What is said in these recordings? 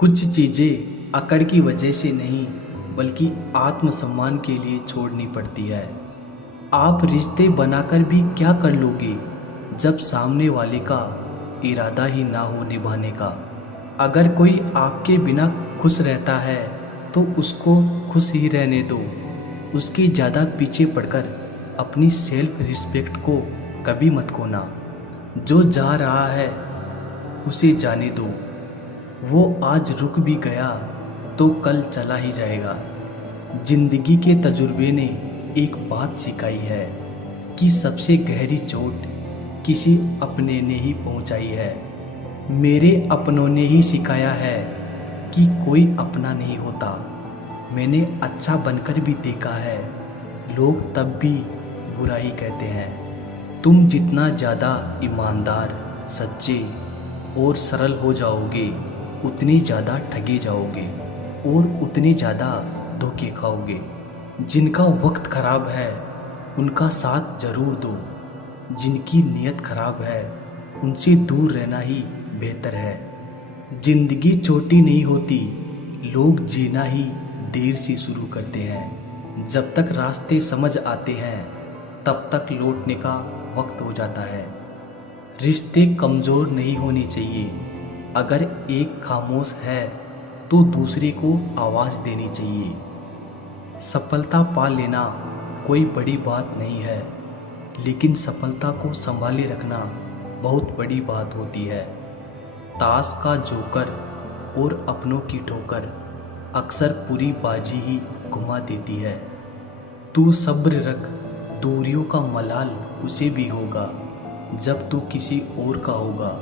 कुछ चीज़ें अकड़ की वजह से नहीं बल्कि आत्मसम्मान के लिए छोड़नी पड़ती है। आप रिश्ते बनाकर भी क्या कर लोगे जब सामने वाले का इरादा ही ना हो निभाने का। अगर कोई आपके बिना खुश रहता है तो उसको खुश ही रहने दो। उसके ज़्यादा पीछे पड़कर अपनी सेल्फ रिस्पेक्ट को कभी मत खोना। जो जा रहा है उसे जाने दो। वो आज रुक भी गया तो कल चला ही जाएगा। जिंदगी के तजुर्बे ने एक बात सिखाई है कि सबसे गहरी चोट किसी अपने ने ही पहुंचाई है। मेरे अपनों ने ही सिखाया है कि कोई अपना नहीं होता। मैंने अच्छा बनकर भी देखा है, लोग तब भी बुरा ही कहते हैं। तुम जितना ज़्यादा ईमानदार, सच्चे और सरल हो जाओगे उतनी ज़्यादा ठगे जाओगे और उतनी ज़्यादा धोखे खाओगे। जिनका वक्त ख़राब है उनका साथ ज़रूर दो। जिनकी नीयत ख़राब है उनसे दूर रहना ही बेहतर है। जिंदगी छोटी नहीं होती, लोग जीना ही देर से शुरू करते हैं। जब तक रास्ते समझ आते हैं तब तक लौटने का वक्त हो जाता है। रिश्ते कमज़ोर नहीं होने चाहिए। अगर एक खामोश है तो दूसरे को आवाज़ देनी चाहिए। सफलता पा लेना कोई बड़ी बात नहीं है, लेकिन सफलता को संभाले रखना बहुत बड़ी बात होती है। ताश का जोकर और अपनों की ठोकर अक्सर पूरी बाजी ही घुमा देती है। तू सब्र रख, दूरियों का मलाल उसे भी होगा। जब तू किसी और का होगा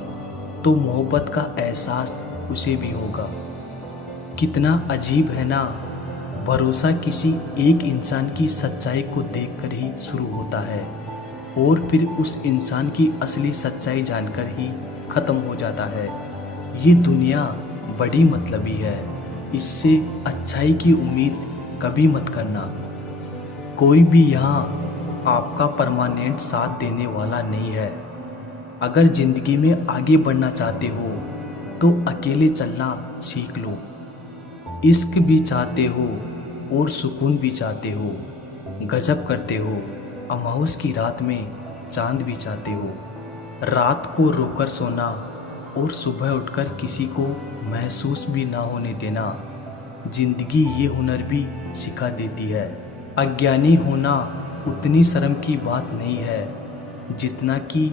तो मोहब्बत का एहसास उसे भी होगा। कितना अजीब है ना, भरोसा किसी एक इंसान की सच्चाई को देखकर ही शुरू होता है और फिर उस इंसान की असली सच्चाई जानकर ही ख़त्म हो जाता है। ये दुनिया बड़ी मतलबी है, इससे अच्छाई की उम्मीद कभी मत करना। कोई भी यहाँ आपका परमानेंट साथ देने वाला नहीं है। अगर ज़िंदगी में आगे बढ़ना चाहते हो तो अकेले चलना सीख लो। इश्क भी चाहते हो और सुकून भी चाहते हो, गजब करते हो। अमावस की रात में चांद भी चाहते हो। रात को रोकर सोना और सुबह उठकर किसी को महसूस भी ना होने देना। जिंदगी ये हुनर भी सिखा देती है। अज्ञानी होना उतनी शर्म की बात नहीं है जितना कि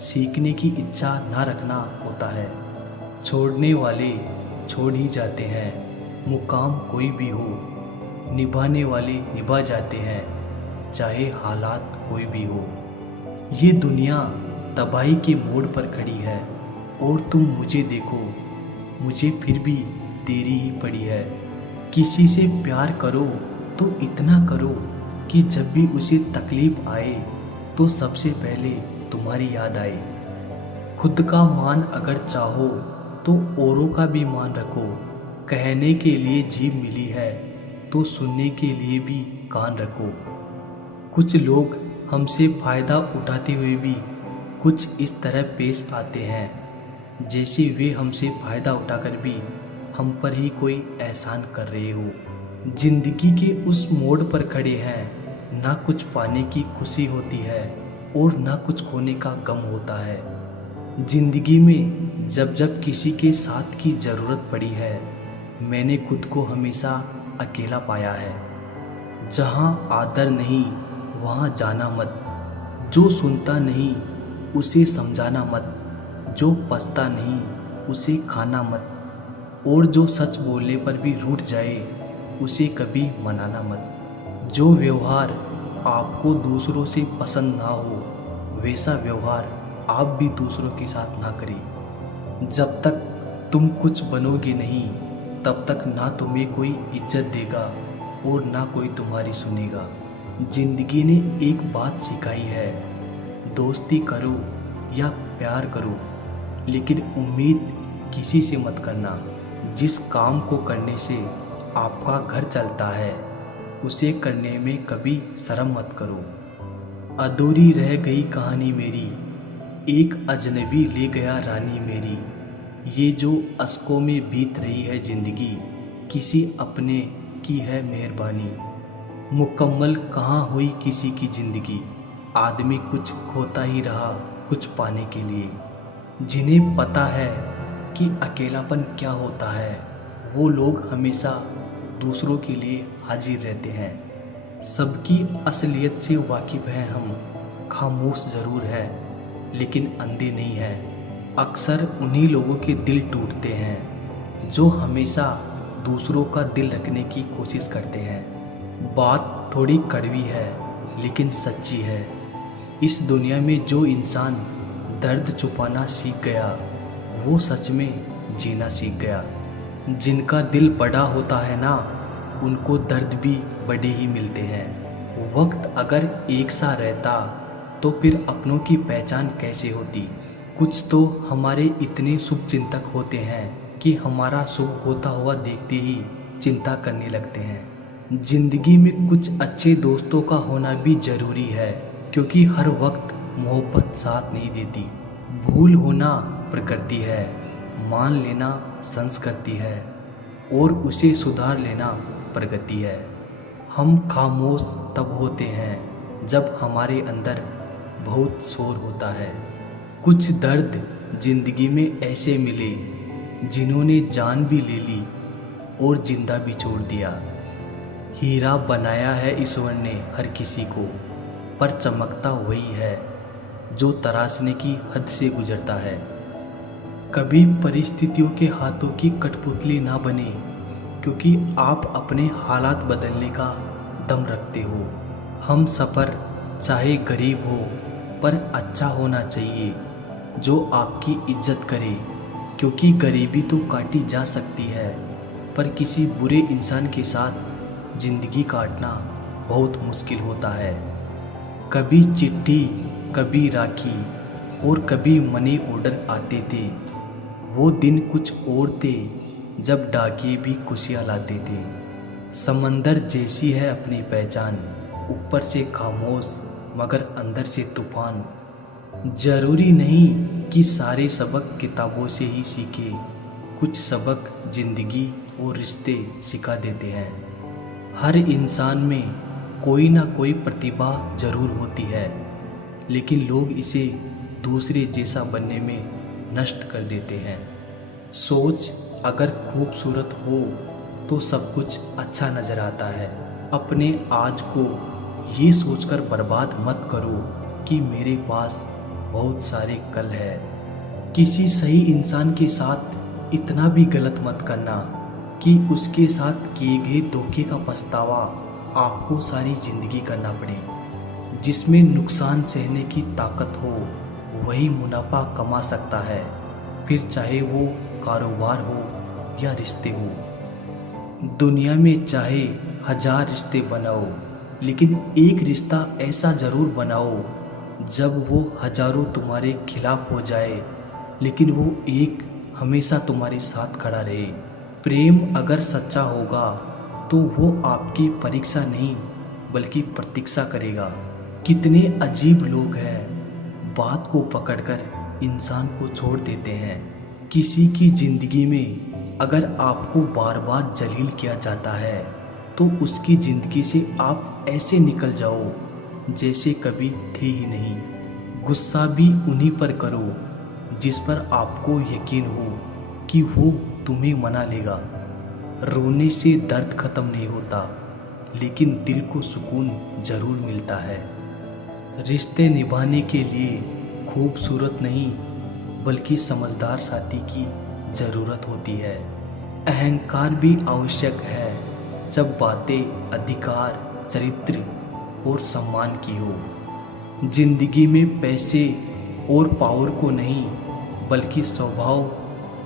सीखने की इच्छा ना रखना होता है। छोड़ने वाले छोड़ ही जाते हैं, मुकाम कोई भी हो। निभाने वाले निभा जाते हैं, चाहे हालात कोई भी हो। ये दुनिया तबाही के मोड़ पर खड़ी है और तुम मुझे देखो, मुझे फिर भी तेरी ही पड़ी है। किसी से प्यार करो तो इतना करो कि जब भी उसे तकलीफ आए तो सबसे पहले तुम्हारी याद आए। खुद का मान अगर चाहो तो औरों का भी मान रखो। कहने के लिए जीभ मिली है तो सुनने के लिए भी कान रखो। कुछ लोग हमसे फ़ायदा उठाते हुए भी कुछ इस तरह पेश आते हैं जैसे वे हमसे फ़ायदा उठाकर भी हम पर ही कोई एहसान कर रहे हो। जिंदगी के उस मोड़ पर खड़े हैं, ना कुछ पाने की खुशी होती है और ना कुछ खोने का गम होता है। जिंदगी में जब जब किसी के साथ की ज़रूरत पड़ी है, मैंने खुद को हमेशा अकेला पाया है। जहाँ आदर नहीं वहाँ जाना मत। जो सुनता नहीं उसे समझाना मत। जो पछता नहीं उसे खाना मत। और जो सच बोलने पर भी रूठ जाए उसे कभी मनाना मत। जो व्यवहार आपको दूसरों से पसंद ना हो वैसा व्यवहार आप भी दूसरों के साथ ना करें। जब तक तुम कुछ बनोगे नहीं तब तक ना तुम्हें कोई इज्जत देगा और ना कोई तुम्हारी सुनेगा। जिंदगी ने एक बात सिखाई है, दोस्ती करो या प्यार करो, लेकिन उम्मीद किसी से मत करना। जिस काम को करने से आपका घर चलता है उसे करने में कभी शर्म मत करो। अधूरी रह गई कहानी मेरी, एक अजनबी ले गया रानी मेरी। ये जो अशकों में बीत रही है जिंदगी, किसी अपने की है मेहरबानी। मुकम्मल कहाँ हुई किसी की जिंदगी, आदमी कुछ खोता ही रहा कुछ पाने के लिए। जिन्हें पता है कि अकेलापन क्या होता है, वो लोग हमेशा दूसरों के लिए हाजिर रहते हैं। सबकी असलियत से वाकिफ हैं हम, खामोश ज़रूर है लेकिन अंधे नहीं हैं। अक्सर उन्हीं लोगों के दिल टूटते हैं जो हमेशा दूसरों का दिल रखने की कोशिश करते हैं। बात थोड़ी कड़वी है लेकिन सच्ची है। इस दुनिया में जो इंसान दर्द छुपाना सीख गया, वो सच में जीना सीख गया। जिनका दिल बड़ा होता है ना, उनको दर्द भी बड़े ही मिलते हैं। वक्त अगर एक सा रहता तो फिर अपनों की पहचान कैसे होती। कुछ तो हमारे इतने शुभ चिंतक होते हैं कि हमारा शुभ होता हुआ देखते ही चिंता करने लगते हैं। जिंदगी में कुछ अच्छे दोस्तों का होना भी जरूरी है, क्योंकि हर वक्त मोहब्बत साथ नहीं देती। भूल होना प्रकृति है, मान लेना संस्कृति है और उसे सुधार लेना प्रगति है। हम खामोश तब होते हैं जब हमारे अंदर बहुत शोर होता है। कुछ दर्द जिंदगी में ऐसे मिले जिन्होंने जान भी ले ली और जिंदा भी छोड़ दिया। हीरा बनाया है ईश्वर ने हर किसी को, पर चमकता वही है जो तराशने की हद से गुजरता है। कभी परिस्थितियों के हाथों की कठपुतली ना बने, क्योंकि आप अपने हालात बदलने का दम रखते हो। हम सफ़र चाहे गरीब हो पर अच्छा होना चाहिए, जो आपकी इज्जत करे, क्योंकि गरीबी तो काटी जा सकती है पर किसी बुरे इंसान के साथ ज़िंदगी काटना बहुत मुश्किल होता है। कभी चिट्ठी, कभी राखी और कभी मनी ऑर्डर आते थे। वो दिन कुछ और थे जब डाकिये भी खुशियाँ लाते थे। समंदर जैसी है अपनी पहचान, ऊपर से खामोश मगर अंदर से तूफान। जरूरी नहीं कि सारे सबक किताबों से ही सीखे, कुछ सबक जिंदगी और रिश्ते सिखा देते हैं। हर इंसान में कोई ना कोई प्रतिभा जरूर होती है, लेकिन लोग इसे दूसरे जैसा बनने में नष्ट कर देते हैं। सोच अगर खूबसूरत हो तो सब कुछ अच्छा नज़र आता है। अपने आज को ये सोचकर बर्बाद मत करो कि मेरे पास बहुत सारे कल है। किसी सही इंसान के साथ इतना भी गलत मत करना कि उसके साथ किए गए धोखे का पछतावा आपको सारी ज़िंदगी करना पड़े। जिसमें नुकसान सहने की ताकत हो वही मुनाफा कमा सकता है, फिर चाहे वो कारोबार हो या रिश्ते हो। दुनिया में चाहे 1000 रिश्ते बनाओ, लेकिन एक रिश्ता ऐसा ज़रूर बनाओ जब वो हजारों तुम्हारे खिलाफ हो जाए, लेकिन वो एक हमेशा तुम्हारे साथ खड़ा रहे। प्रेम अगर सच्चा होगा तो वो आपकी परीक्षा नहीं बल्कि प्रतीक्षा करेगा। कितने अजीब लोग हैं, बात को पकड़कर इंसान को छोड़ देते हैं। किसी की ज़िंदगी में अगर आपको बार बार जलील किया जाता है तो उसकी ज़िंदगी से आप ऐसे निकल जाओ जैसे कभी थे ही नहीं। गुस्सा भी उन्हीं पर करो जिस पर आपको यकीन हो कि वो तुम्हें मना लेगा। रोने से दर्द ख़त्म नहीं होता, लेकिन दिल को सुकून ज़रूर मिलता है। रिश्ते निभाने के लिए खूबसूरत नहीं बल्कि समझदार साथी की ज़रूरत होती है। अहंकार भी आवश्यक है जब बातें अधिकार, चरित्र और सम्मान की हो। जिंदगी में पैसे और पावर को नहीं बल्कि स्वभाव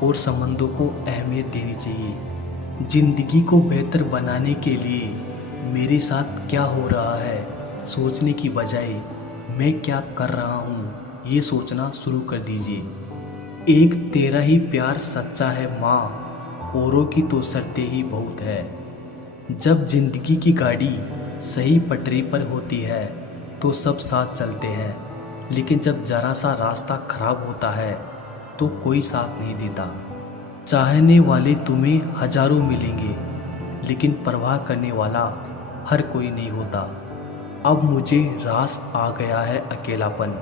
और संबंधों को अहमियत देनी चाहिए। जिंदगी को बेहतर बनाने के लिए मेरे साथ क्या हो रहा है सोचने की बजाय मैं क्या कर रहा हूँ ये सोचना शुरू कर दीजिए। एक तेरा ही प्यार सच्चा है माँ, औरों की तो शर्तें ही बहुत है। जब जिंदगी की गाड़ी सही पटरी पर होती है तो सब साथ चलते हैं, लेकिन जब जरा सा रास्ता खराब होता है तो कोई साथ नहीं देता। चाहने वाले तुम्हें हजारों मिलेंगे, लेकिन परवाह करने वाला हर कोई नहीं होता। अब मुझे रास आ गया है अकेलापन।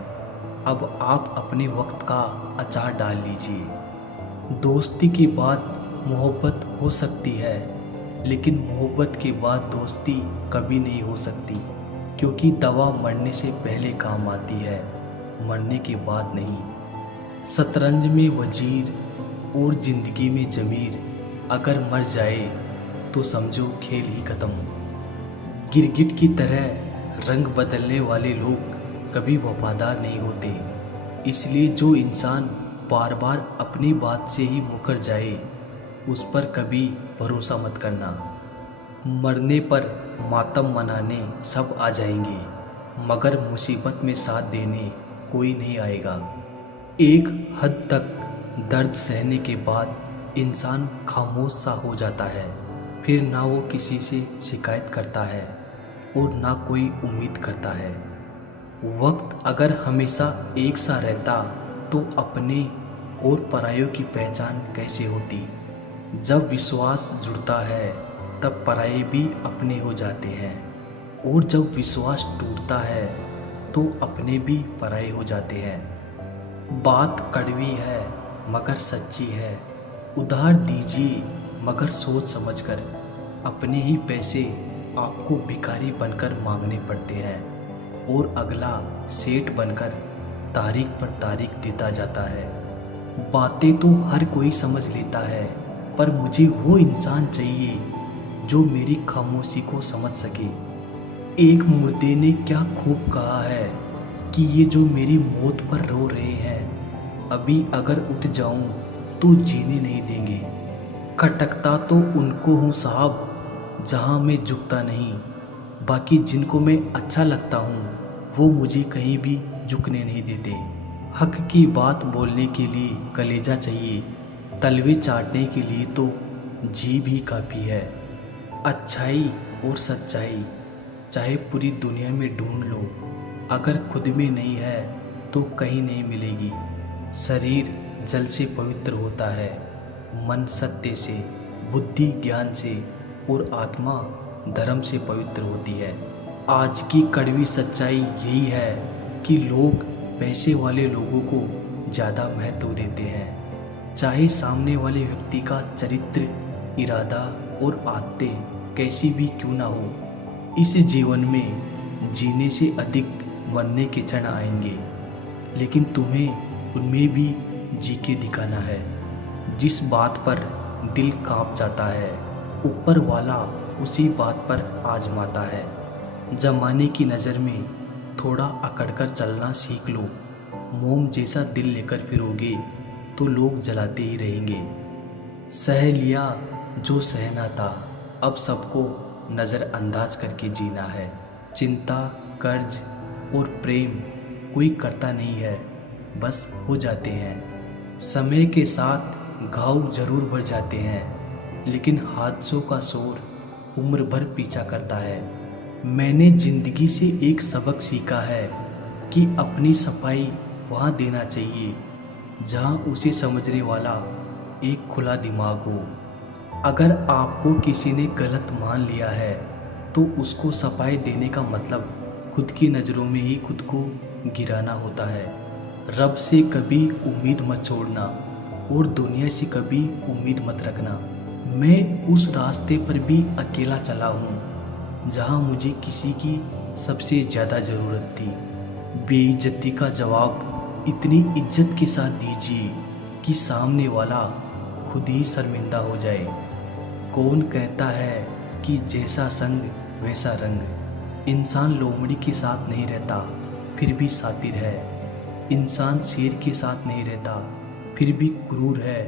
अब आप अपने वक्त का अचार डाल लीजिए। दोस्ती के बाद मोहब्बत हो सकती है, लेकिन मोहब्बत के बाद दोस्ती कभी नहीं हो सकती, क्योंकि दवा मरने से पहले काम आती है, मरने के बाद नहीं। शतरंज में वजीर और ज़िंदगी में ज़मीर अगर मर जाए तो समझो खेल ही खत्म। गिरगिट की तरह रंग बदलने वाले लोग कभी वफादार नहीं होते, इसलिए जो इंसान बार बार अपनी बात से ही मुकर जाए उस पर कभी भरोसा मत करना। मरने पर मातम मनाने सब आ जाएंगे, मगर मुसीबत में साथ देने कोई नहीं आएगा। एक हद तक दर्द सहने के बाद इंसान खामोश सा हो जाता है, फिर ना वो किसी से शिकायत करता है और ना कोई उम्मीद करता है। वक्त अगर हमेशा एक सा रहता तो अपने और परायों की पहचान कैसे होती। जब विश्वास जुड़ता है तब पराये भी अपने हो जाते हैं, और जब विश्वास टूटता है तो अपने भी पराये हो जाते हैं। बात कड़वी है मगर सच्ची है। उधार दीजिए मगर सोच समझकर। अपने ही पैसे आपको भिखारी बनकर मांगने पड़ते हैं, और अगला सेठ बनकर तारीख पर तारीख देता जाता है। बातें तो हर कोई समझ लेता है, पर मुझे वो इंसान चाहिए जो मेरी खामोशी को समझ सके। एक मुर्दे ने क्या खूब कहा है कि ये जो मेरी मौत पर रो रहे हैं, अभी अगर उठ जाऊं तो जीने नहीं देंगे। खटकता तो उनको हूँ साहब जहाँ मैं झुकता नहीं, बाकी जिनको मैं अच्छा लगता हूँ वो मुझे कहीं भी झुकने नहीं देते। हक की बात बोलने के लिए कलेजा चाहिए, तलवे चाटने के लिए तो जीभ ही काफ़ी है। अच्छाई और सच्चाई चाहे पूरी दुनिया में ढूंढ लो, अगर खुद में नहीं है तो कहीं नहीं मिलेगी। शरीर जल से पवित्र होता है, मन सत्य से, बुद्धि ज्ञान से और आत्मा धर्म से पवित्र होती है। आज की कड़वी सच्चाई यही है कि लोग पैसे वाले लोगों को ज़्यादा महत्व देते हैं, चाहे सामने वाले व्यक्ति का चरित्र, इरादा और आदतें कैसी भी क्यों ना हो। इस जीवन में जीने से अधिक मरने के क्षण आएंगे, लेकिन तुम्हें उनमें भी जी के दिखाना है। जिस बात पर दिल कांप जाता है, ऊपर वाला उसी बात पर आजमाता है। जमाने की नज़र में थोड़ा अकड़कर चलना सीख लो। मोम जैसा दिल लेकर फिरोगे तो लोग जलाते ही रहेंगे। सह लिया जो सहना था, अब सबको नज़रअंदाज करके जीना है। चिंता, कर्ज और प्रेम कोई करता नहीं है, बस हो जाते हैं। समय के साथ घाव जरूर बढ़ जाते हैं, लेकिन हादसों का शोर उम्र भर पीछा करता है। मैंने ज़िंदगी से एक सबक सीखा है कि अपनी सफाई वहाँ देना चाहिए जहाँ उसे समझने वाला एक खुला दिमाग हो। अगर आपको किसी ने गलत मान लिया है तो उसको सफाई देने का मतलब खुद की नज़रों में ही खुद को गिराना होता है। रब से कभी उम्मीद मत छोड़ना और दुनिया से कभी उम्मीद मत रखना। मैं उस रास्ते पर भी अकेला चला हूँ जहाँ मुझे किसी की सबसे ज़्यादा ज़रूरत थी। बेइज्जती का जवाब इतनी इज्जत के साथ दीजिए कि सामने वाला खुद ही शर्मिंदा हो जाए। कौन कहता है कि जैसा संग वैसा रंग। इंसान लोमड़ी के साथ नहीं रहता फिर भी सातिर है। इंसान शेर के साथ नहीं रहता फिर भी क्रूर है।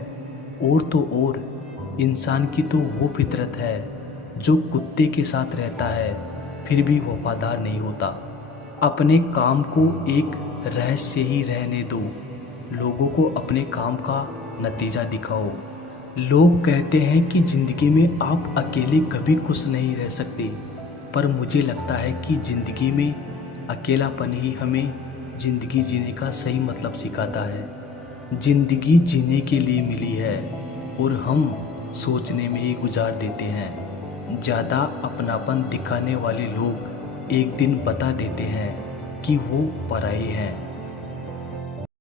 और तो और इंसान की तो वो फितरत है जो कुत्ते के साथ रहता है फिर भी वफादार नहीं होता। अपने काम को एक रहस्य ही रहने दो, लोगों को अपने काम का नतीजा दिखाओ। लोग कहते हैं कि ज़िंदगी में आप अकेले कभी खुश नहीं रह सकते, पर मुझे लगता है कि ज़िंदगी में अकेलापन ही हमें ज़िंदगी जीने का सही मतलब सिखाता है। जिंदगी जीने के लिए मिली है और हम सोचने में ही गुजार देते हैं। ज़्यादा अपनापन दिखाने वाले लोग एक दिन बता देते हैं कि वो पराये हैं।